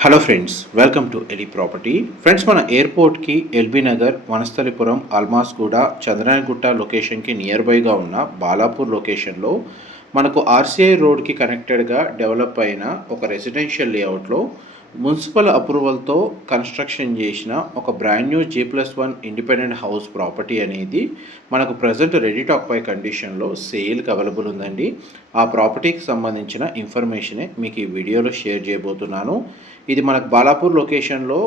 Hello friends welcome to ఎలి property friends మన ఎయిర్పోర్ట్కి ఎల్బీ నగర్ వనస్థలిపురం అల్మాస్గూడ చంద్రాయనగుట్ట లొకేషన్కి నియర్ బైగా ఉన్న బాలాపూర్ లొకేషన్లో మనకు ఆర్సీఐ రోడ్కి కనెక్టెడ్గా డెవలప్ అయిన ఒక రెసిడెన్షియల్ లేఅవుట్లో మున్సిపల్ అప్రూవల్తో కన్స్ట్రక్షన్ చేసిన ఒక brand new G plus one independent house property అనేది మనకు ప్రజెంట్ రెడీ టాక్ పై కండిషన్లో సేల్కి అవైలబుల్ ఉందండి. ఆ ప్రాపర్టీకి సంబంధించిన ఇన్ఫర్మేషనే మీకు ఈ వీడియోలో షేర్ చేయబోతున్నాను. ఇది మనకు బాలాపూర్ లొకేషన్లో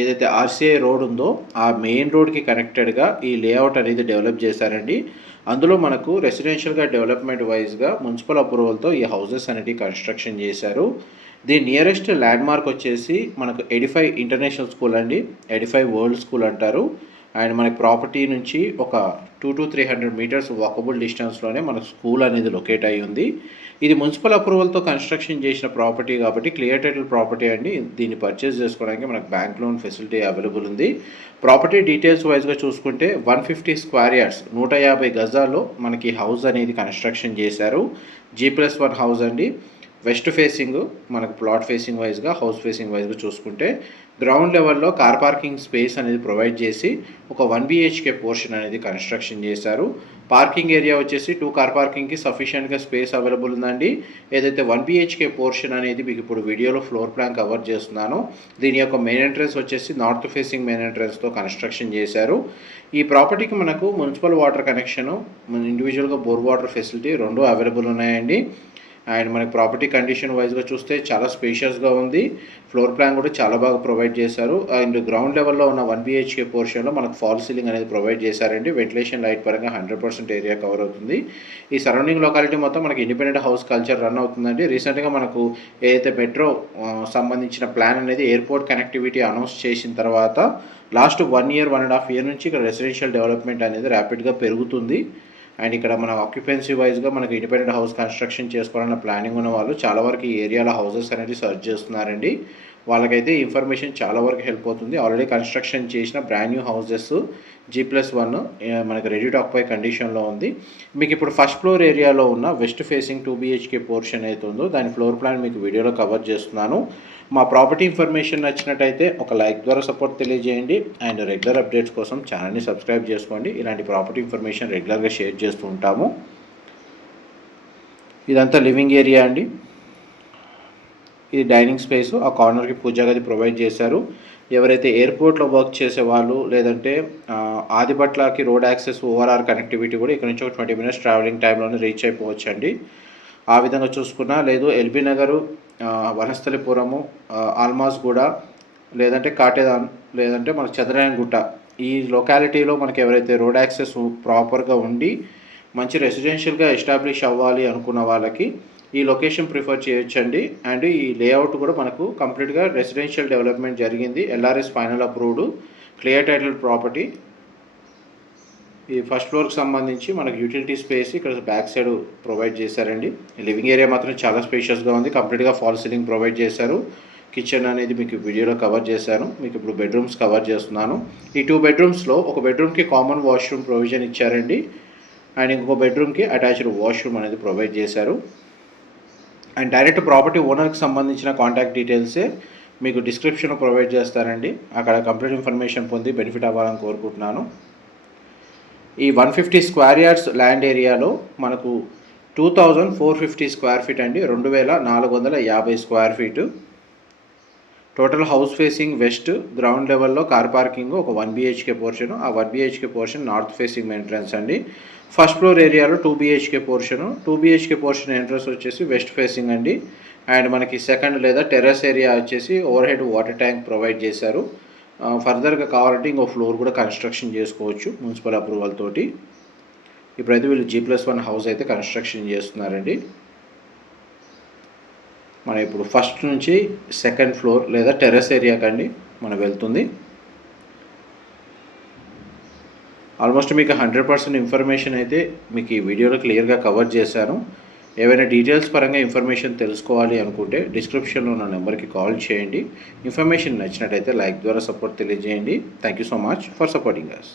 ఏదైతే ఆర్సీఐ రోడ్ ఉందో ఆ మెయిన్ రోడ్కి కనెక్టెడ్గా ఈ లేఅవుట్ అనేది డెవలప్ చేశారండి. అందులో మనకు రెసిడెన్షియల్గా డెవలప్మెంట్ వైజ్గా మున్సిపల్ అప్రూవల్తో ఈ హౌసెస్ అనేవి కన్స్ట్రక్షన్ చేశారు. ది నియరెస్ట్ ల్యాండ్ మార్క్ వచ్చేసి మనకు ఎడిఫై ఇంటర్నేషనల్ స్కూల్ అండి. ఎడిఫై వరల్డ్ స్కూల్ అంటారు. అండ్ మనకి ప్రాపర్టీ నుంచి ఒక two to three hundred metres walkable డిస్టెన్స్లోనే మనకు స్కూల్ అనేది లొకేట్ అయి ఉంది. ఇది మున్సిపల్ అప్రూవల్తో కన్స్ట్రక్షన్ చేసిన ప్రాపర్టీ కాబట్టి క్లియర్ టైటిల్ ప్రాపర్టీ అండి. దీన్ని పర్చేస్ చేసుకోవడానికి మనకు బ్యాంక్ లోన్ ఫెసిలిటీ అవైలబుల్ ఉంది. ప్రాపర్టీ డీటెయిల్స్ వైజ్గా చూసుకుంటే వన్ ఫిఫ్టీ స్క్వేర్ యార్డ్స్ నూట యాభై గజాల్లో మనకి హౌస్ అనేది కన్స్ట్రక్షన్ చేశారు. జీ ప్లస్ వన్ హౌస్ అండి. వెస్ట్ ఫేసింగ్ మనకు ప్లాట్ ఫేసింగ్ వైజ్గా హౌస్ ఫేసింగ్ వైజ్గా చూసుకుంటే గ్రౌండ్ లెవెల్లో కార్ పార్కింగ్ స్పేస్ అనేది ప్రొవైడ్ చేసి ఒక వన్ బిహెచ్కే పోర్షన్ అనేది కన్స్ట్రక్షన్ చేశారు. పార్కింగ్ ఏరియా వచ్చేసి టూ కార్ పార్కింగ్కి సఫిషియెంట్గా స్పేస్ అవైలబుల్ ఉందండి. ఏదైతే వన్ బిహెచ్కే పోర్షన్ అనేది మీకు ఇప్పుడు వీడియోలో ఫ్లోర్ ప్లాన్ కవర్ చేస్తున్నాను దీని యొక్క మెయిన్ ఎంట్రన్స్ వచ్చేసి నార్త్ ఫేసింగ్ మెయిన్ ఎంట్రన్స్తో కన్స్ట్రక్షన్ చేశారు. ఈ ప్రాపర్టీకి మనకు మున్సిపల్ వాటర్ కనెక్షను ఇండివిజువల్గా బోర్ వాటర్ ఫెసిలిటీ రెండు అవైలబుల్ ఉన్నాయండి. అండ్ మనకి ప్రాపర్టీ కండిషన్ వైజ్గా చూస్తే చాలా స్పేషియస్గా ఉంది. ఫ్లోర్ ప్లాన్ కూడా చాలా బాగా ప్రొవైడ్ చేశారు. అండ్ గ్రౌండ్ లెవెల్లో ఉన్న వన్ బిహెచ్కే పోర్షన్లో మనకు ఫాల్ సీలింగ్ అనేది ప్రొవైడ్ చేశారండి. వెంటిలేషన్ లైట్ పరంగా హండ్రెడ్ పర్సెంట్ ఏరియా కవర్ అవుతుంది. ఈ సరౌండింగ్ లొకాలిటీ మొత్తం మనకి ఇండిపెండెంట్ హౌస్ కల్చర్ రన్ అవుతుందండి. రీసెంట్గా మనకు ఏదైతే మెట్రో సంబంధించిన ప్లాన్ అనేది ఎయిర్పోర్ట్ కనెక్టివిటీ అనౌన్స్ చేసిన తర్వాత last one year one and half year నుంచి ఇక్కడ రెసిడెన్షియల్ డెవలప్మెంట్ అనేది ర్యాపిడ్గా పెరుగుతుంది. అండ్ ఇక్కడ మన ఆక్యుపెన్సీ వైజ్గా మనకి ఇండిపెండెంట్ హౌస్ కన్స్ట్రక్షన్ చేసుకోవాలన్న ప్లానింగ్ ఉన్న వాళ్ళు చాలా వరకు ఈ ఏరియాలో హౌసెస్ అనేది సర్చ్ చేస్తున్నారండి. వాళ్ళకైతే ఇన్ఫర్మేషన్ చాలా వరకు హెల్ప్ అవుతుంది. ఆల్రెడీ కన్స్ట్రక్షన్ చేసిన brand new houses G plus one మనకి రెడీ టాక్ పై కండిషన్లో ఉంది. మీకు ఇప్పుడు ఫస్ట్ ఫ్లోర్ ఏరియాలో ఉన్న west facing two BHK portion అయితే ఉందో దాని ఫ్లోర్ ప్లాన్ మీకు వీడియోలో కవర్ చేస్తున్నాను. మా ప్రాపర్టీ ఇన్ఫర్మేషన్ నచ్చినట్టయితే ఒక లైక్ ద్వారా సపోర్ట్ తెలియజేయండి. అండ్ రెగ్యులర్ అప్డేట్స్ కోసం ఛానల్ని సబ్స్క్రైబ్ చేసుకోండి. ఇలాంటి ప్రాపర్టీ ఇన్ఫర్మేషన్ రెగ్యులర్గా షేర్ చేస్తూ ఉంటాము. ఇదంతా లివింగ్ ఏరియా అండి. ఇది డైనింగ్ స్పేస్. ఆ కార్నర్కి పూజా గది ప్రొవైడ్ చేశారు. ఎవరైతే ఎయిర్పోర్ట్లో వర్క్ చేసే వాళ్ళు లేదంటే ఆదిపట్లకి రోడ్ యాక్సెస్ ఓఆర్ఆర్ కనెక్టివిటీ కూడా ఇక్కడ నుంచి ఒక ట్వంటీ మినిట్స్ ట్రావెలింగ్ టైంలోనే రీచ్ అయిపోవచ్చు అండి ఆ విధంగా చూసుకున్నా లేదు ఎల్బీ నగరు వనస్థలిపురము ఆల్మాస్ ఆల్మాస్గూడ లేదంటే కాటేదాన్ లేదంటే మనకు చంద్రాయనగుట్ట. ఈ లొకాలిటీలో మనకి ఎవరైతే రోడ్ యాక్సెస్ ప్రాపర్గా ఉండి మంచి రెసిడెన్షియల్గా ఎస్టాబ్లిష్ అవ్వాలి అనుకున్న వాళ్ళకి ఈ లొకేషన్ ప్రిఫర్ చేయొచ్చండి. అండ్ ఈ లేఅవుట్ కూడా మనకు కంప్లీట్గా రెసిడెన్షియల్ డెవలప్మెంట్ జరిగింది. LRS final approved clear title property ఈ ఫస్ట్ ఫ్లోర్కి సంబంధించి మనకు యూటిలిటీ స్పేస్ ఇక్కడ బ్యాక్ సైడ్ ప్రొవైడ్ చేశారండి. లివింగ్ ఏరియా మాత్రం చాలా స్పేషియస్గా ఉంది. కంప్లీట్గా ఫాల్ సీలింగ్ ప్రొవైడ్ చేశారు. కిచెన్ అనేది మీకు వీడియోలో కవర్ చేశాను. మీకు ఇప్పుడు బెడ్రూమ్స్ కవర్ చేస్తున్నాను. ఈ టూ బెడ్రూమ్స్లో ఒక బెడ్రూమ్కి కామన్ వాష్రూమ్ ప్రొవిజన్ ఇచ్చారండి. అండ్ ఇంకొక బెడ్రూమ్కి అటాచ్డ్ వాష్రూమ్ అనేది ప్రొవైడ్ చేశారు. అండ్ డైరెక్ట్ ప్రాపర్టీ ఓనర్కి సంబంధించిన కాంటాక్ట్ డీటెయిల్సే మీకు డిస్క్రిప్షన్ ప్రొవైడ్ చేస్తారండి. అక్కడ కంప్లీట్ ఇన్ఫర్మేషన్ పొంది బెనిఫిట్ అవ్వాలని కోరుకుంటున్నాను. ఈ one fifty square yards land ఏరియాలో మనకు two thousand four fifty square feet అండి. రెండు వేల నాలుగు వందల యాభై square feet. Total house facing west ground లెవెల్లో కార్ పార్కింగ్ ఒక వన్ బీహెచ్కే పోర్షన్. ఆ one BHK portion north facing entrance అండి. ఫస్ట్ ఫ్లోర్ ఏరియాలో two BHK portion. Two BHK portion entrance వచ్చేసి వెస్ట్ ఫేసింగ్ అండి. అండ్ మనకి సెకండ్ లేదా terrace area వచ్చేసి overhead water tank provide చేశారు. ఫర్దర్గా కావాలంటే ఇంకో ఫ్లోర్ కూడా కన్స్ట్రక్షన్ చేసుకోవచ్చు మున్సిపల్ అప్రూవల్ తోటి. ఇప్పుడైతే వీళ్ళు జీ ప్లస్ వన్ హౌస్ అయితే కన్స్ట్రక్షన్ చేస్తున్నారండి. మనం ఇప్పుడు ఫస్ట్ నుంచి సెకండ్ ఫ్లోర్ లేదా టెర్రస్ ఏరియాకి అండి మనం వెళ్తుంది. ఆల్మోస్ట్ మీకు హండ్రెడ్ పర్సెంట్ ఇన్ఫర్మేషన్ అయితే మీకు ఈ వీడియోలో క్లియర్గా కవర్ చేశాను. ఏవైనా డీటెయిల్స్ పరంగా ఇన్ఫర్మేషన్ తెలుసుకోవాలి అనుకుంటే డిస్క్రిప్షన్లో ఉన్న నెంబర్కి కాల్ చేయండి. ఇన్ఫర్మేషన్ నచ్చినట్టయితే లైక్ ద్వారా సపోర్ట్ తెలియజేయండి. Thank you so much for supporting us